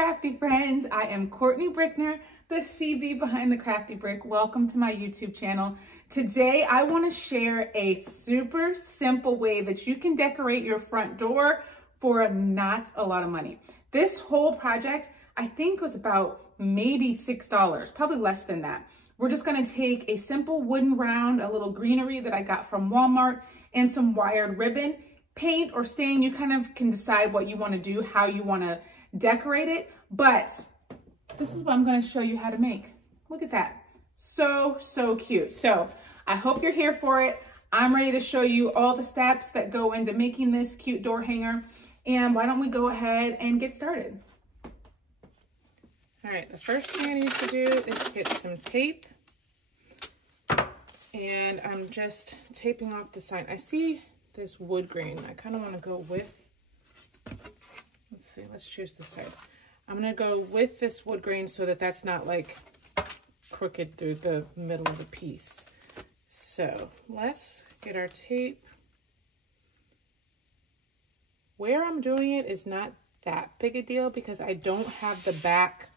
crafty friends. I am Courtney Brickner, the CV behind the Crafty Brick. Welcome to my YouTube channel. Today I want to share a super simple way that you can decorate your front door for not a lot of money. This whole project I think was about maybe $6, probably less than that. We're just going to take a simple wooden round, a little greenery that I got from Walmart, and some wired ribbon, paint or stain. You kind of can decide what you want to do, how you want to decorate it, but this is what I'm going to show you how to make. Look at that. So cute. So I hope you're here for it. I'm ready to show you all the steps that go into making this cute door hanger. And why don't we go ahead and get started? All right, the first thing I need to do is get some tape. And I'm just taping off the side. I see this wood grain. I kind of want to go with, let's see, let's choose this side. I'm going to go with this wood grain so that that's not like crooked through the middle of the piece. So let's get our tape. Where I'm doing it is not that big a deal because I don't have the back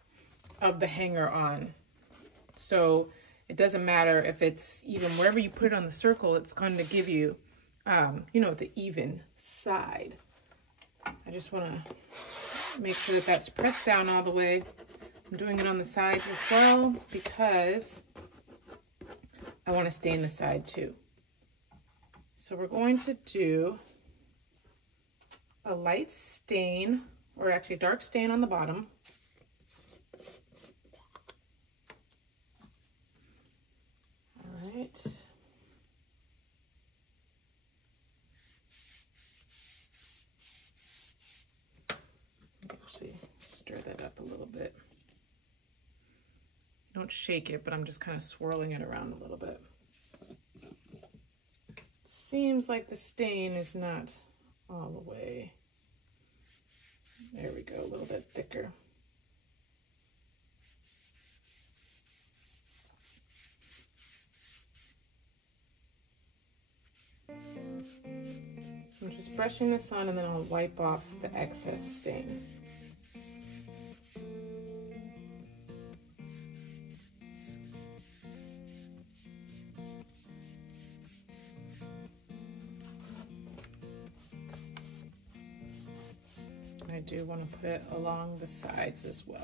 of the hanger on. So it doesn't matter if it's even wherever you put it on the circle, it's going to give you, you know, the even side. I just want to make sure that that's pressed down all the way. I'm doing it on the sides as well because I want to stain the side too. So we're going to do a light stain, or actually dark stain on the bottom. All right. Actually, stir that up a little bit. Don't shake it, but I'm just kind of swirling it around a little bit. Seems like the stain is not all the way. There we go, a little bit thicker. I'm just brushing this on and then I'll wipe off the excess stain. I do want to put it along the sides as well.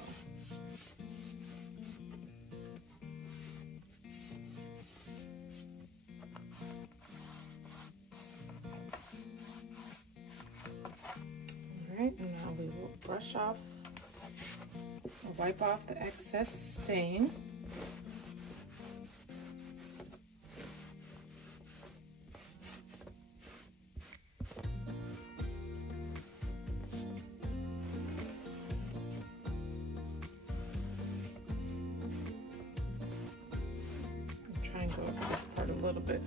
All right, and now we will brush off or wipe off the excess stain. Go over this part a little bit.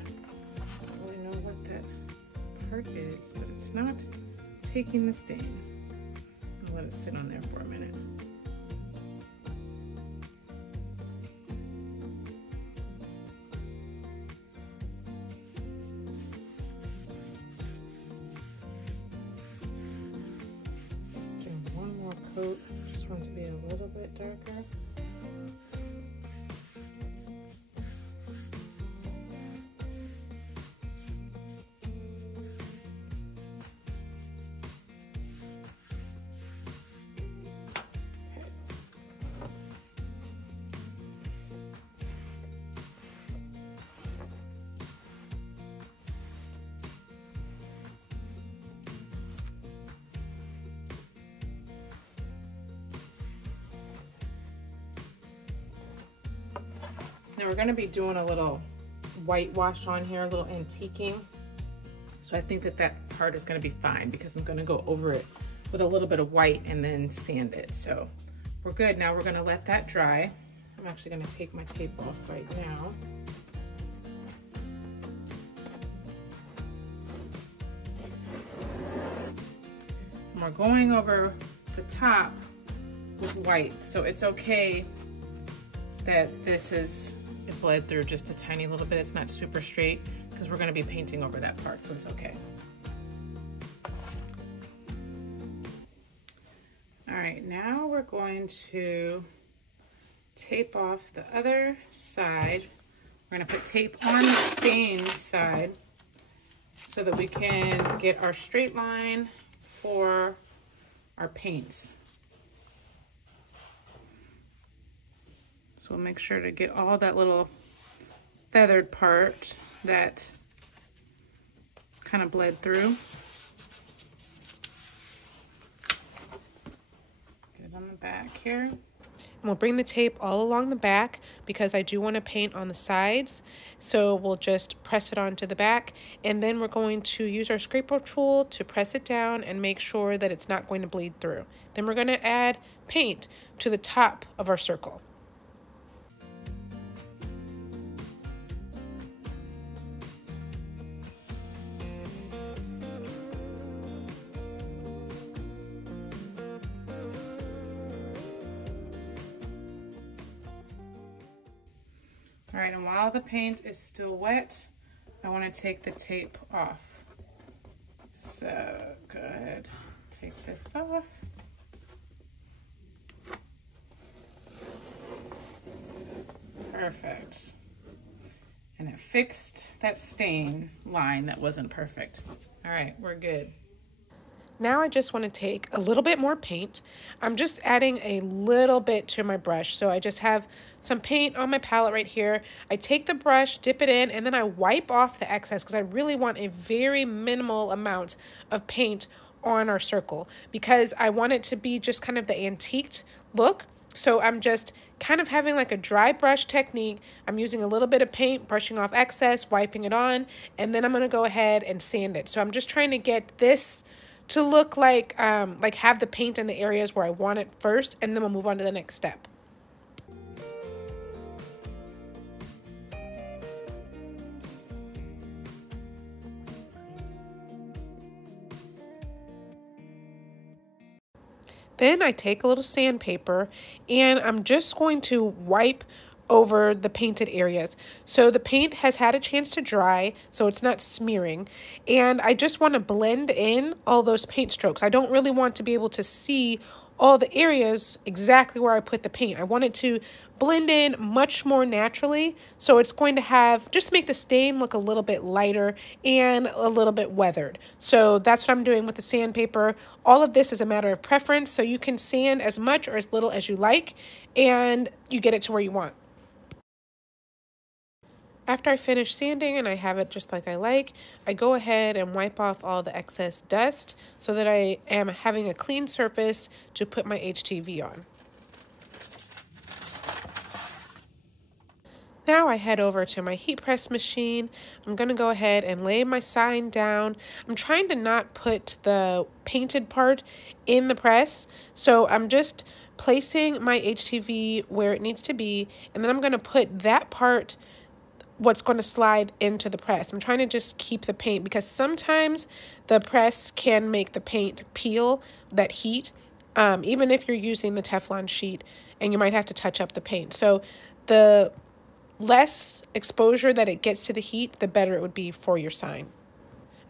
I don't really know what that part is, but it's not taking the stain. I'll let it sit on there for a minute. Doing one more coat. Just want it to be a little bit darker. Now we're going to be doing a little whitewash on here, a little antiquing. So I think that that part is going to be fine because I'm going to go over it with a little bit of white and then sand it. So we're good. Now we're going to let that dry. I'm actually going to take my tape off right now. And we're going over the top with white. So it's okay that this is, it bled through just a tiny little bit. It's not super straight because we're going to be painting over that part, so it's okay. All right, now we're going to tape off the other side. We're going to put tape on the stained side so that we can get our straight line for our paint. So we'll make sure to get all that little feathered part that kind of bled through. Get it on the back here. And we'll bring the tape all along the back because I do want to paint on the sides. So we'll just press it onto the back, and then we're going to use our scraper tool to press it down and make sure that it's not going to bleed through. Then we're going to add paint to the top of our circle. All right, and while the paint is still wet, I want to take the tape off. So go ahead, take this off. Perfect. And it fixed that stain line that wasn't perfect. All right, we're good. Now I just want to take a little bit more paint. I'm just adding a little bit to my brush. So I just have some paint on my palette right here. I take the brush, dip it in, and then I wipe off the excess because I really want a very minimal amount of paint on our circle because I want it to be just kind of the antiqued look. So I'm just kind of having like a dry brush technique. I'm using a little bit of paint, brushing off excess, wiping it on, and then I'm going to go ahead and sand it. So I'm just trying to get this to look like have the paint in the areas where I want it first, and then we'll move on to the next step. Then I take a little sandpaper and I'm just going to wipe over the painted areas. So the paint has had a chance to dry, so it's not smearing. And I just want to blend in all those paint strokes. I don't really want to be able to see all the areas exactly where I put the paint. I want it to blend in much more naturally. So it's going to have, just make the stain look a little bit lighter and a little bit weathered. So that's what I'm doing with the sandpaper. All of this is a matter of preference. So you can sand as much or as little as you like, and you get it to where you want. After I finish sanding and I have it just like I like, I go ahead and wipe off all the excess dust so that I am having a clean surface to put my HTV on. Now I head over to my heat press machine. I'm going to go ahead and lay my sign down. I'm trying to not put the painted part in the press, so I'm just placing my HTV where it needs to be, and then I'm going to put that part what's going to slide into the press. I'm trying to just keep the paint because sometimes the press can make the paint peel, that heat, even if you're using the Teflon sheet, and you might have to touch up the paint. So the less exposure that it gets to the heat, the better it would be for your sign.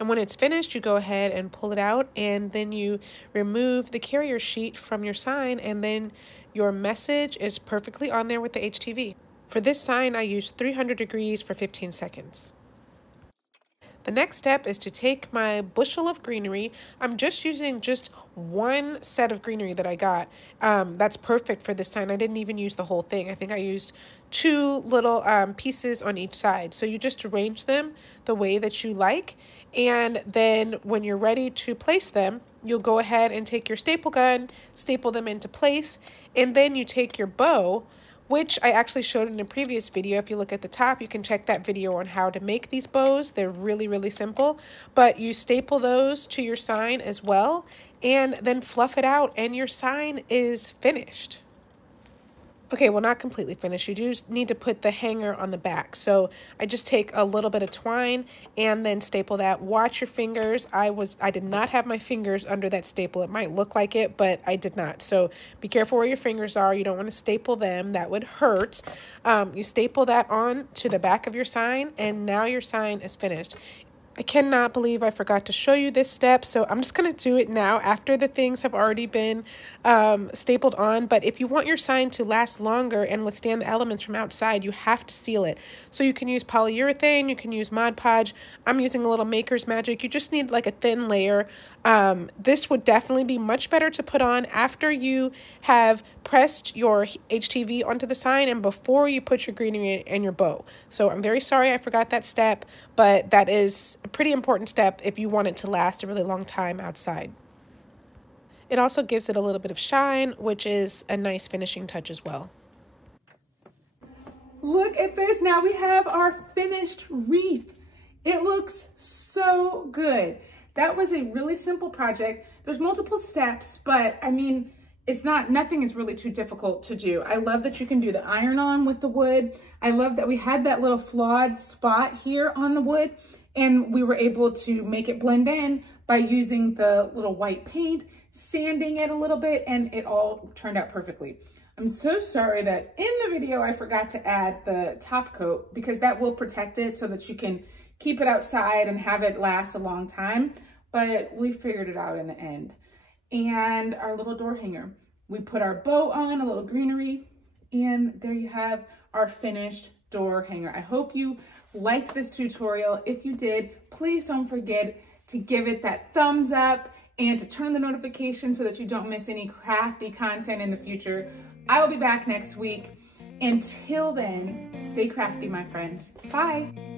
And when it's finished, you go ahead and pull it out, and then you remove the carrier sheet from your sign, and then your message is perfectly on there with the HTV. For this sign, I used 300 degrees for 15 seconds. The next step is to take my bushel of greenery. I'm just using just one set of greenery that I got. That's perfect for this sign. I didn't even use the whole thing. I think I used 2 little pieces on each side. So you just arrange them the way that you like. And then when you're ready to place them, you'll go ahead and take your staple gun, staple them into place, and then you take your bow, which I actually showed in a previous video. If you look at the top, you can check that video on how to make these bows. They're really, really simple, but you staple those to your sign as well, and then fluff it out, and your sign is finished. Okay, well, not completely finished. You do need to put the hanger on the back. So I just take a little bit of twine and then staple that. Watch your fingers. I did not have my fingers under that staple. It might look like it, but I did not. So be careful where your fingers are. You don't want to staple them. That would hurt. You staple that on to the back of your sign, and now your sign is finished. I cannot believe I forgot to show you this step, so I'm just going to do it now after the things have already been stapled on. But if you want your sign to last longer and withstand the elements from outside, you have to seal it. So you can use polyurethane, you can use Mod Podge. I'm using a little Maker's Magic. You just need like a thin layer. This would definitely be much better to put on after you have pressed your HTV onto the sign and before you put your greenery and your bow. So I'm very sorry I forgot that step, but that is a pretty important step if you want it to last a really long time outside. It also gives it a little bit of shine, which is a nice finishing touch as well. Look at this. Now we have our finished wreath. It looks so good. That was a really simple project. There's multiple steps, but I mean, nothing is really too difficult to do. I love that you can do the iron-on with the wood. I love that we had that little flawed spot here on the wood, and we were able to make it blend in by using the little white paint, sanding it a little bit, and it all turned out perfectly. I'm so sorry that in the video I forgot to add the top coat, because that will protect it so that you can keep it outside and have it last a long time, but we figured it out in the end. And our little door hanger. We put our bow on, a little greenery, and there you have our finished door hanger. I hope you liked this tutorial. If you did, please don't forget to give it that thumbs up and to turn on the notifications so that you don't miss any crafty content in the future. I will be back next week. Until then, stay crafty, my friends. Bye.